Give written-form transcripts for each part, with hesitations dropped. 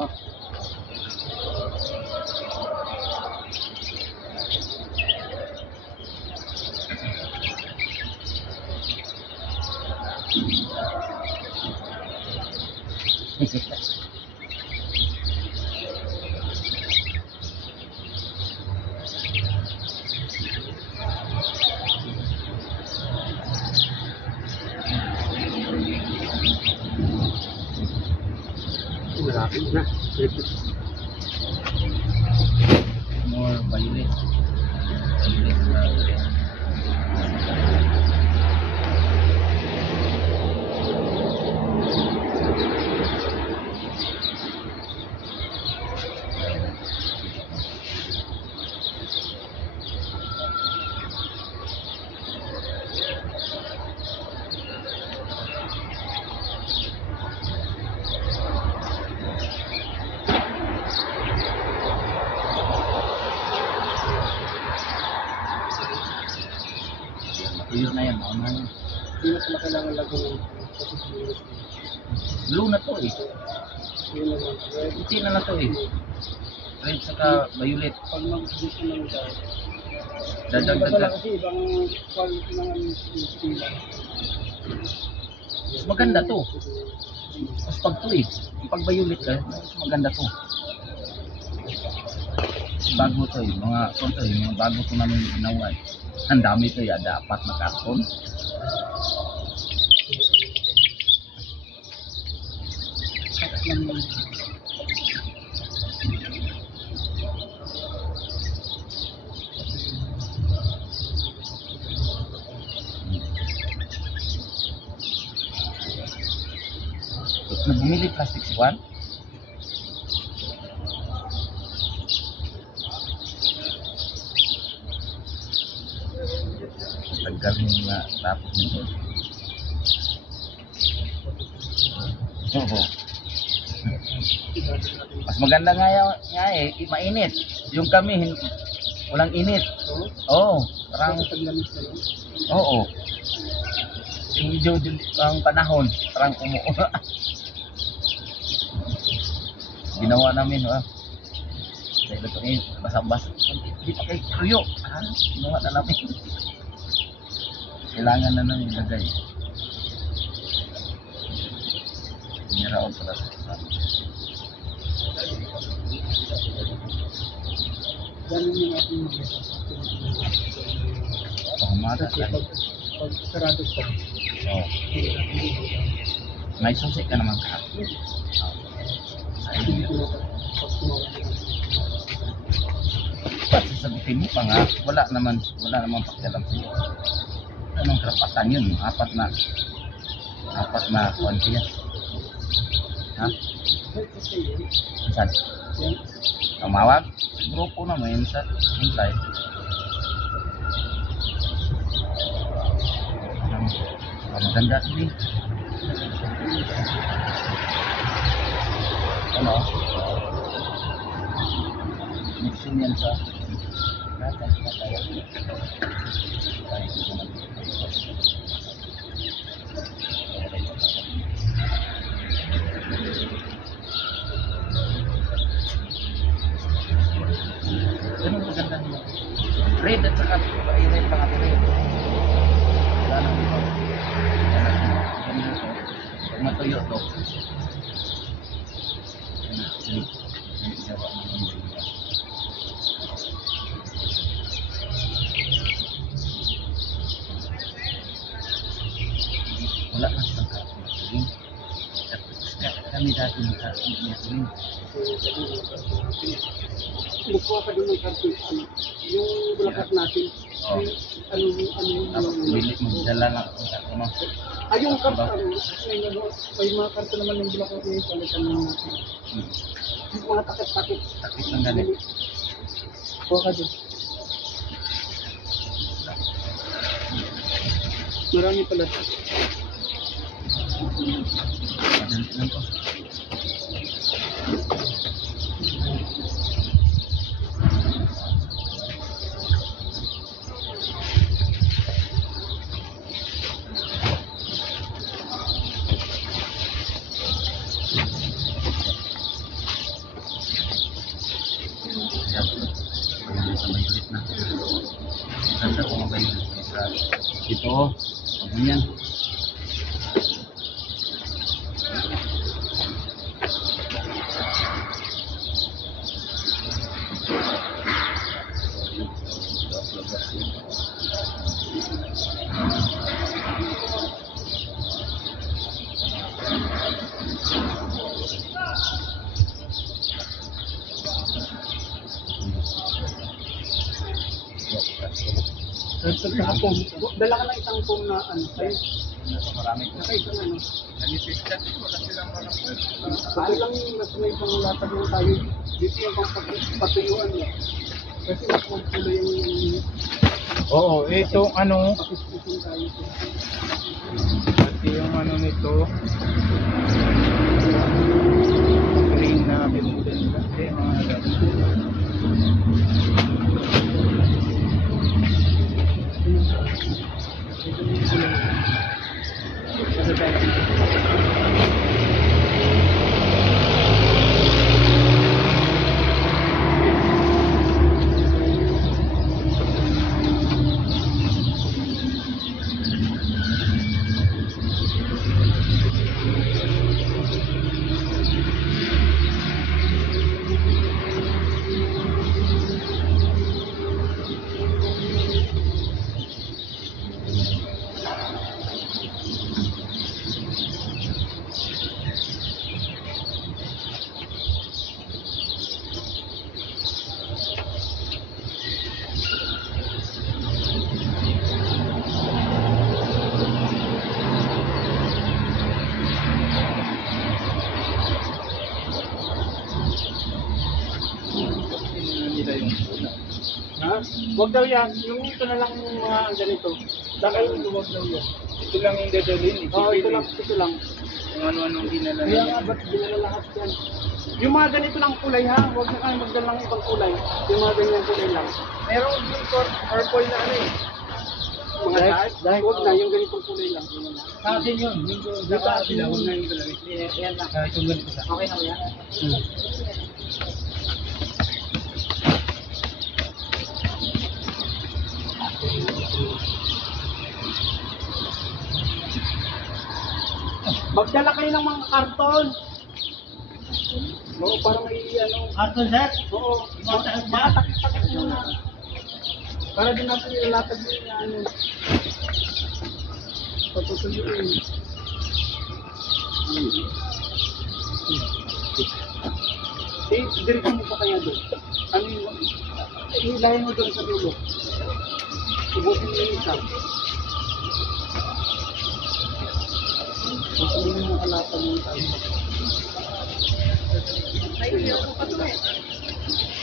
Ah. Malapit na. More violet. Violet na ulit. Tuyo na yan, mauna na. Hindi na pala kailangan lagi ng Blue na to eh. yun naman. Puti na na to eh. Red saka violet. Pag mag-gusto ng dahil. Dadagdag Wala ka. kasi ibang quality ng stila. Mas maganda to. Mas pag to eh. Pag violet ka, mas maganda to. Bago to eh. Mga konto eh. Mga bago to namin ginawa eh. Ang dami to eh. Ada 4 na karton. Bumili plastic si Juan. Tagal na tapos nito. Oo. Mas maganda nga eh, mainit. Yung kami, walang init. Oo, parang, oo. Medyo ang panahon, parang umuula. Ginawa namin, sa ito basa-basa. Hindi pa kayo tuyo. Ginawa na namin. Kailangan na namin ilagay. Niraon pala sa kasama. Ganun yung ating mag-isa. Pahumada Kasi tayo. pag sarado pa, Oo. May susi ka naman ka. Sa hindi inyo. ko na pag tumawa na. Pati sagutin mo pa nga, wala naman pakialam sa'yo. Anong karapatan yun? Apat na kuwanti yan. Ha? Kasi yun, Saan? yan, Tumawag? Grupo naman sa hintay. Maganda din. Ano? Mixing yan sa natin. Ganun maganda niya. Red at saka red pa nga red. Wala nang ito. Ganun ito. Pag matuyo ito. Gawa naman yung wala ka sa kapatid. Kami dati nagkakaroon. Bukuha pa din ng karton, yung bulakas natin, Oh. Tapos ano, bilit mo, dala lang ako sa ano. yung karton, may mga karton naman yung bulakas yung palitan ng natin. Yung mga takit-takit. Takit lang ganit. Bukuha ka din. Marami pala. Madali lang to. Ayan. Sa phone. Dala ka ng isang phone na ano, sa'yo. Marami ko. Naka isang ano. Nanipis chat, wala silang mga Saan lang yung mas may panglatag mo tayo. Dito yung patuyuan niya. Kasi mas magpulo yung Oo, ito ano, pakispisin tayo. pati yung ano nito. Green na binutin kasi mga nila yung Ha? Huwag daw yan. Yung ito na lang yung mga ganito. Dakay yung huwag daw yan. ito lang yung dadalhin. Oo, ito lang. Ito lang. Yung ano-anong dinala Kaya nila. nga, ba't dinala lahat yan? Yung mga ganito lang kulay ha. Huwag na kayo magdala ng ibang kulay. Yung mga ganyan kulay lang. Meron yung purple na ano eh. Mga dahil, huwag na. Yung ganitong kulay lang. Yun na lang. Sa atin yun. Yung Nakakabila, huwag huwag na na yung galawin. Yan lang. Itong ganito sa. Okay na ba yan? Magdala kayo ng mga karton. Oo, para may ano. Arthur, sir? Oo, makatakit-takit nyo na. Para din natin ilatag nyo na ano. Patutuyuin. Eh, diretso mo pa kaya doon. Ano yung, ilayan mo doon sa dulo. Subukin mo yung isa. Patuloy mo kalatag mo tayo.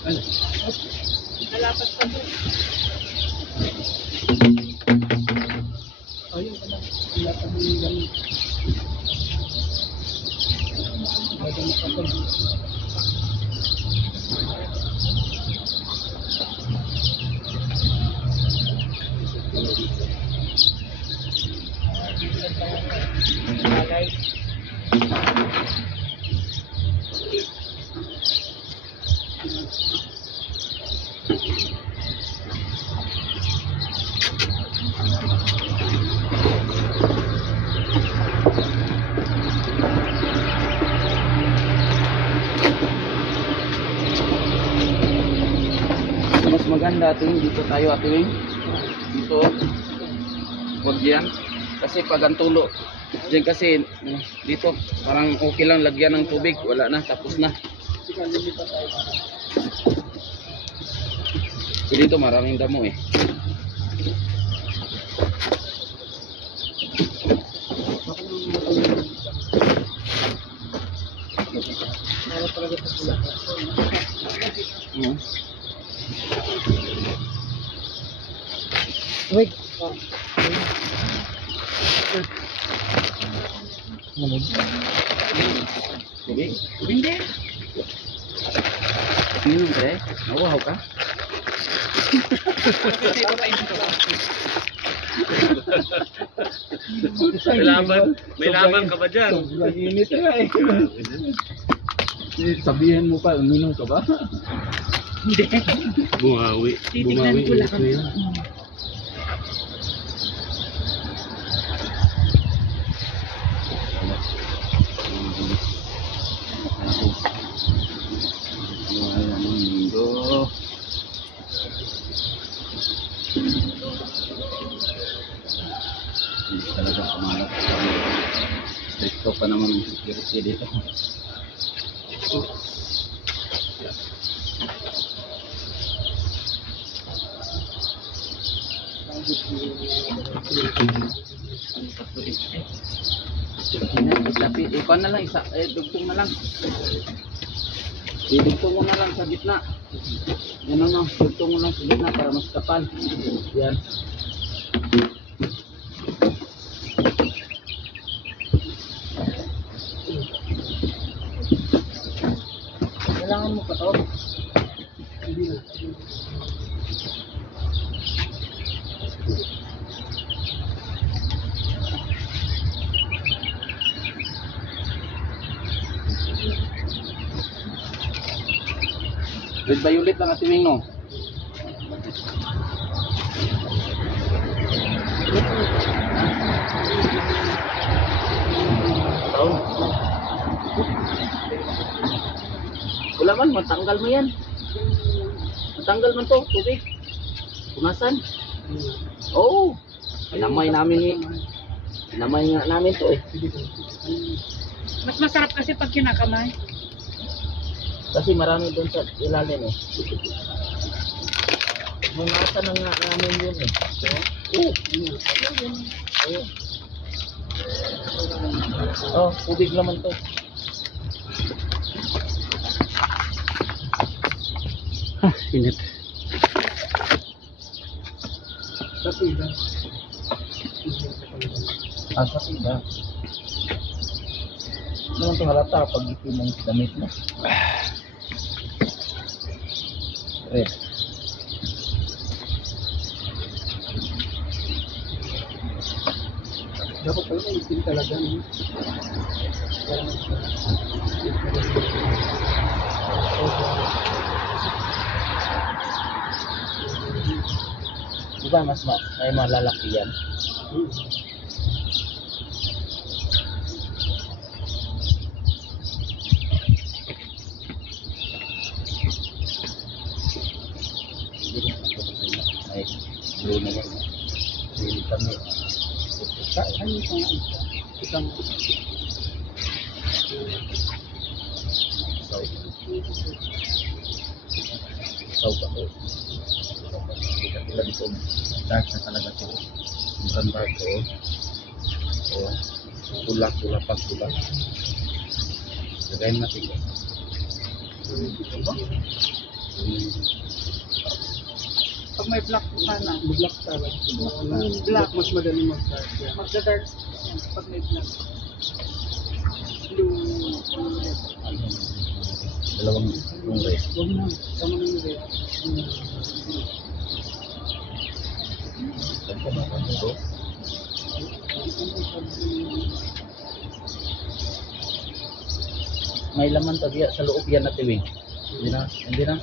Ano? Nalapat pa doon. Ayun pala. Nalapat mo yung gamit. Bago makapag. Mas maganda ito dito tayo atuloy. Dito. Huwag yan. Kasi pag ang tulo. Diyan kasi dito parang okay lang lagyan ng tubig. Wala na. Tapos na. Sige, lilipat tayo. So dito maraming damo eh. Baka nang matulog. Para talaga sa pula. Wait. Tubig? Hindi. Minum ka eh. Nawahaw ka? May laban ka ba dyan? Sobrang init nga eh. Sabihan mo pa, uminom ka ba? Hindi. Bumawi. Titignan ko lang. naman ang security dito. Tapi ikaw na lang, dugtong na lang. Dugtong mo na lang sa gitna. Yan ano, dugtong mo lang sa gitna para mas kapal. Yan. Kailangan mo pa to? Hindi na. Red violet lang Ate Wing, no? Taon. Wala man, matanggal mo yan. Matanggal man to, tubig. Punasan. Oo. Namay namin namay nga namin to eh. Mas masarap kasi pag kinakamay. Kasi marami doon sa ilalim eh. Punasan na nga namin yun eh. Oo. Oo. Oh, tubig naman to. Init. Tapi ba? Ang sakit ba? Ano ito halata pag itim ng damit mo? Red. Dapat pala may itim talaga. No? Diba mas may malalaki yan? Ay, blue na yan. Hindi kami. Ano yung mga isa? Isang Isaw pa to. Hindi ka pila dito. Dark na talaga to. Bukan dark to. So, pula pa pula. Lagayin natin ko. Pag may black sana. black talaga. Black. Mas madali mag-dark. Yeah. Magda-dark. Pag may black. Blue. Dalawang yung red. Huwag na. Tama na yung red. Saan ka ba? Ano to? May laman tabiya sa loob yan natin, Wing. Hindi na. Hindi na.